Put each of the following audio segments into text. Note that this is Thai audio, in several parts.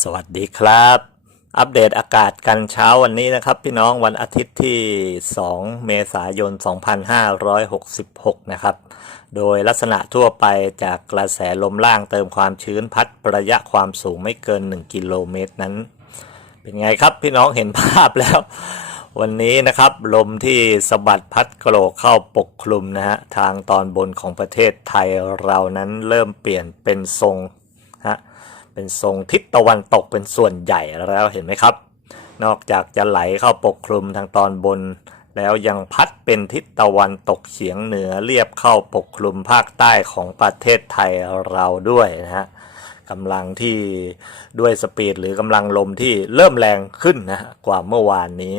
สวัสดีครับ อัปเดตอากาศกันเช้าวันนี้นะครับ พี่น้องวันอาทิตย์ที่ 2 เมษายน 2566 นะครับ โดยลักษณะทั่วไปจากกระแสลมล่างเติมความชื้นพัดระยะความสูงไม่เกิน 1 กิโลเมตรนั้น เป็นไงครับพี่น้องเห็นภาพแล้ว วันนี้นะครับลมที่สะบัดพัดกระโลกเข้าปกคลุมนะฮะทางตอนบนของประเทศไทยเรานั้นเริ่มเปลี่ยนเป็นทรง เป็นทรงทิศตะวันตกเป็นส่วนใหญ่แล้วเห็นไหมครับ นอกจากจะไหลเข้าปกคลุมทางตอนบน แล้วยังพัดเป็นทิศตะวันตกเฉียงเหนือเรียบเข้าปกคลุมภาคใต้ของประเทศไทยเราด้วยนะฮะกำลังที่ด้วยสปีดหรือกำลังลมที่เริ่มแรงขึ้นนะฮะกว่าเมื่อวานนี้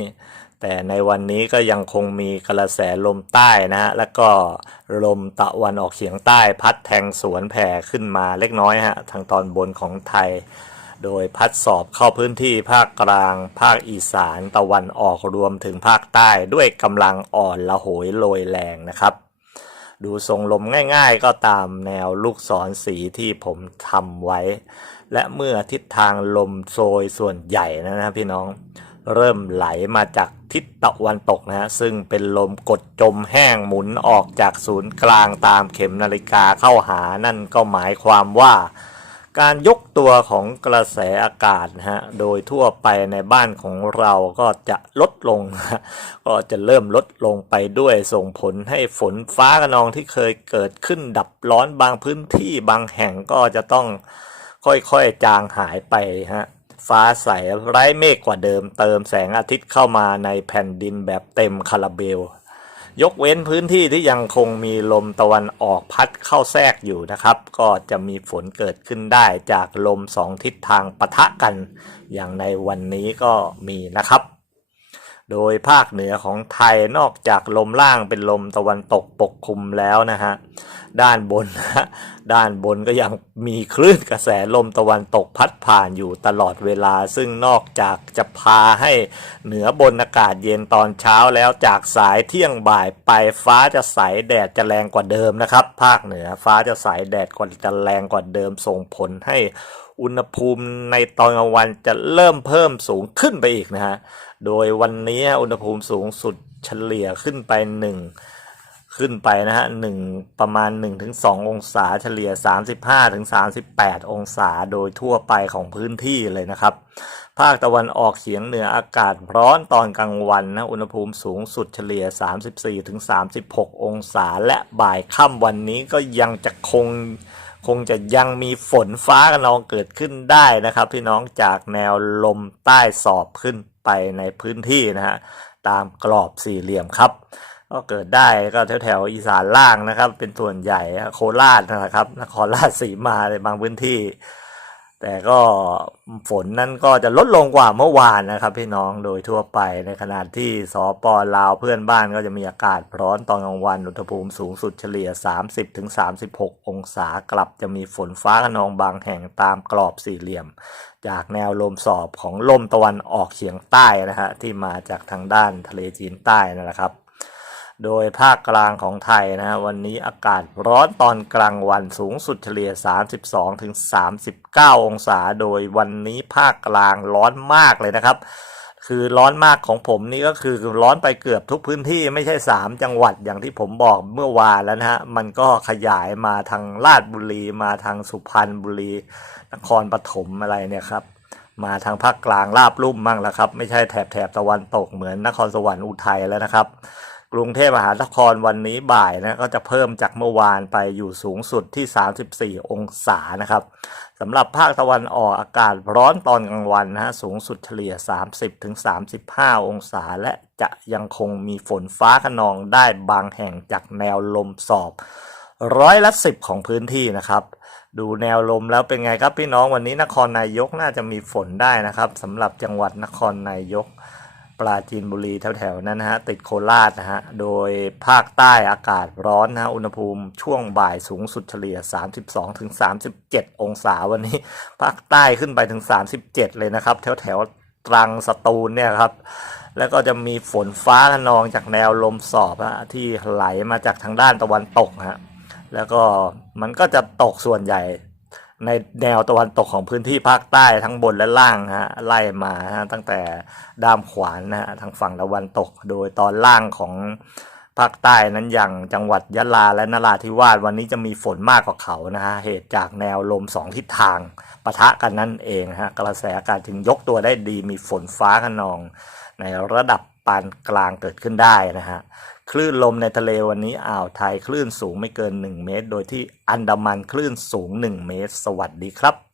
แต่ในวันนี้ก็ยังคงมีกระแสลมใต้นะฮะ แล้วก็ลมตะวันออกเฉียงใต้พัดแทงสวนแผ่ขึ้นมาเล็กน้อยฮะ ทางตอนบนของไทย โดยพัดสอบเข้าพื้นที่ภาคกลาง ภาคอีสานตะวันออกรวมถึงภาคใต้ด้วยกำลังอ่อนละโหยโรยแรงนะครับ ดูทรงลมง่ายๆ ก็ตามแนวลูกศรสีที่ผมทำไว้ และเมื่อทิศทางลมโซยส่วนใหญ่นะครับพี่น้อง เริ่มไหลมาจากทิศตะวันตกนะฮะซึ่งเป็นลมกดจมแห้งหมุนออกจากศูนย์กลางตามเข็มนาฬิกาเข้าหานั่นก็หมายความว่าการยกตัวของกระแสอากาศนะฮะ โดยทั่วไปในบ้านของเราก็จะลดลง ก็จะเริ่มลดลงไปด้วยส่งผลให้ฝนฟ้าคะนองที่เคยเกิดขึ้นดับร้อนบางพื้นที่บางแห่งก็จะต้องค่อยๆจางหายไปฮะ ฟ้าใสไร้เมฆกว่าเดิม เติมแสงอาทิตย์เข้ามาในแผ่นดินแบบเต็มคาราเบล ยกเว้นพื้นที่ที่ยังคงมีลมตะวันออกพัดเข้าแทรกอยู่นะครับ ก็จะมีฝนเกิดขึ้นได้จากลมสองทิศทางปะทะกัน อย่างในวันนี้ก็มีนะครับโดยภาคเหนือของไทยนอกจากลมล่างเป็นลมตะวันตกปกคลุมแล้วนะฮะ ด้านบนนะด้านบนก็ยังมีคลื่นกระแสลมตะวันตกพัดผ่านอยู่ตลอดเวลา ซึ่งนอกจากจะพาให้เหนือบนอากาศเย็นตอนเช้าแล้วจากสายเที่ยงบ่ายไปฟ้าจะใสแดดจะแรงกว่าเดิมนะครับ ภาคเหนือฟ้าจะใสแดดกว่าจะแรงกว่าเดิมส่งผลให้อุณหภูมิในตอนกลางวันจะเริ่มเพิ่มสูงขึ้นไปอีกนะฮะ โดยวันนี้อุณหภูมิสูงสุดเฉลี่ยขึ้นไปหนึ่ง ขึ้นไปนะฮะหนึ่งประมาณ 1-2 องศาเฉลี่ย 35-38 องศาโดยทั่วไปของพื้นที่เลยนะครับ ภาคตะวันออกเฉียงเหนืออากาศร้อนตอนกลางวันนะอุณหภูมิสูงสุดเฉลี่ย 34-36 องศาและบ่ายค่ำวันนี้ก็ยังจะคงคงจะยังมีฝนฟ้ากันนองเกิดขึ้นได้นะครับ พี่น้องจากแนวลมใต้สอบขึ้นไปในพื้นที่นะฮะตามกรอบสี่เหลี่ยมครับ ก็เกิดได้ก็แถวแถวๆอีสานล่างนะครับ เป็นส่วนใหญ่โคราชนะครับ นครราชสีมาในบางพื้นที่ แต่ก็ฝนนั้นก็จะลดลงกว่าเมื่อวานนะครับ พี่น้องโดยทั่วไปในขณะที่สปลาวเพื่อนบ้านก็จะมีอากาศร้อนตอนกลางวันอุณหภูมิสูงสุดเฉลี่ย 30-36 องศากลับจะมีฝนฟ้าขนองบางแห่งตามกรอบสี่เหลี่ยม จากแนวลมสอบของลมตะวันออกเฉียงใต้นะฮะที่มาจากทางด้านทะเลจีนใต้นั่นแหละครับ โดยภาคกลางของไทยนะฮะวันนี้อากาศร้อนตอนกลางวันสูงสุดเฉลี่ย 32ถึง39 องศา โดยวันนี้ภาคกลางร้อนมากเลยนะครับ คือร้อนมากของผมนี่ก็คือร้อนไปเกือบทุกพื้นที่ไม่ใช่ 3 จังหวัดอย่างที่ผมบอกเมื่อวานแล้วนะฮะ มันก็ขยายมาทางราชบุรีมาทางสุพรรณบุรี นครปฐมอะไรเนี่ยครับมาทางภาคกลางราบลุ่มมั่งแล้วครับ ไม่ใช่แถบแถบตะวันตกเหมือนนครสวรรค์อุทัยแล้วนะครับ กรุงเทพมหานครวันนี้บ่ายนะก็จะเพิ่มจากเมื่อวานไปอยู่สูงสุดที่ 34 องศานะครับสำหรับภาคตะวันออกอากาศร้อนตอนกลางวันนะฮะสูงสุดเฉลี่ย 30ถึง35 องศา และจะยังคงมีฝนฟ้าขนองได้บางแห่งจากแนวลมสอบร้อยละสิบของพื้นที่นะครับ ดูแนวลมแล้วเป็นไงครับพี่น้องวันนี้นครนายกน่าจะมีฝนได้นะครับสำหรับจังหวัดนครนายก ปราจีนบุรีแถวๆนั้นนะฮะติดโคราชนะฮะโดยภาคใต้อากาศร้อนนะฮะอุณหภูมิช่วงบ่ายสูงสุดเฉลี่ย 32-37 องศาวันนี้ ภาคใต้ขึ้นไปถึง 37 เลยนะครับ แถวๆตรังสตูลเนี่ยครับแล้วก็จะมีฝนฟ้าขนองจากแนวลมสอบฮะที่ไหลมาจากทางด้านตะวันตกฮะแล้วก็มันก็จะตกส่วนใหญ่ ในแนวตะวันตกของพื้นที่ภาคใต้ทั้งบนและล่างฮะไล่มาฮะตั้งแต่ด้ามขวานนะฮะทางฝั่งตะวันตกโดยตอนล่างของภาคใต้นั้นอย่างจังหวัดยะลาและนราธิวาสวันนี้จะมีฝนมากกว่าเขานะฮะเหตุจากแนวลมสองทิศทางปะทะกันนั่นเองฮะกระแสอากาศจึงยกตัวได้ดีมีฝนฟ้าขนอง ในระดับปานกลางเกิดขึ้นได้นะฮะ คลื่นลมในทะเลวันนี้อ่าวไทยคลื่นสูงไม่เกิน 1 เมตร โดยที่อันดามันคลื่นสูง 1 เมตร สวัสดีครับ